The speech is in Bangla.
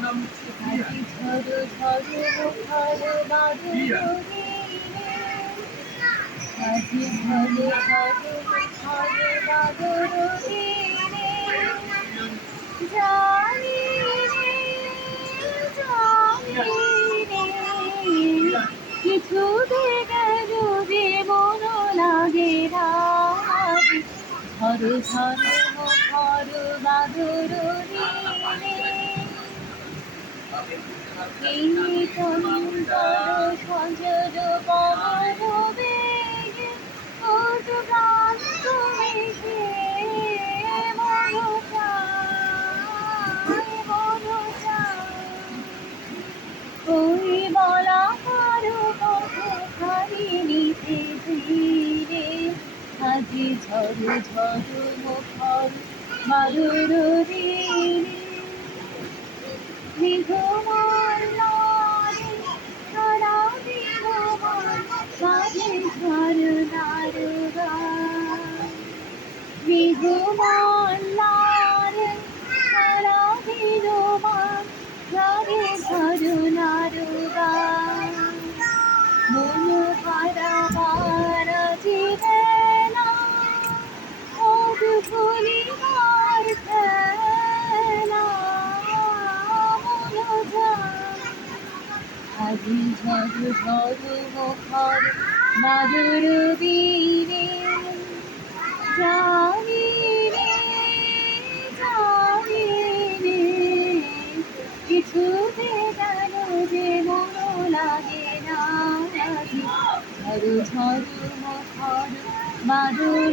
আজি ঝড় ঝড় মুখর বাদুরে আজি ঝড় ঝড় মুখর বাদুরে জানি রে জানি রে কিছুতে গেল যে মন লাগে না ঝড় ঝড় মুখর বাদুরে এই চঞ্চল সজল পবন বেগে উদ্ভ্রান্ত মেঘে মন চায় ওই বলা কারো কতখানি নিতে ধীরে আজি ঝড় ঝড় মুখর বাদুর মেঘমাল নারে সারা মেঘমাল মাঝে ঝরনার গান মেঘমাল নারে সারা মেঘমাল মাঝে ঝরনার গান মন হারা মারা জীবনা ওদ ভুলিবার খেলা আজি ঝড় ঝড় মুখর বাদুর দিনে জানি রে জানি রে কিছুতে গেল যে মন লাগে না আজি ঝড় ঝড় মুখর বাদুর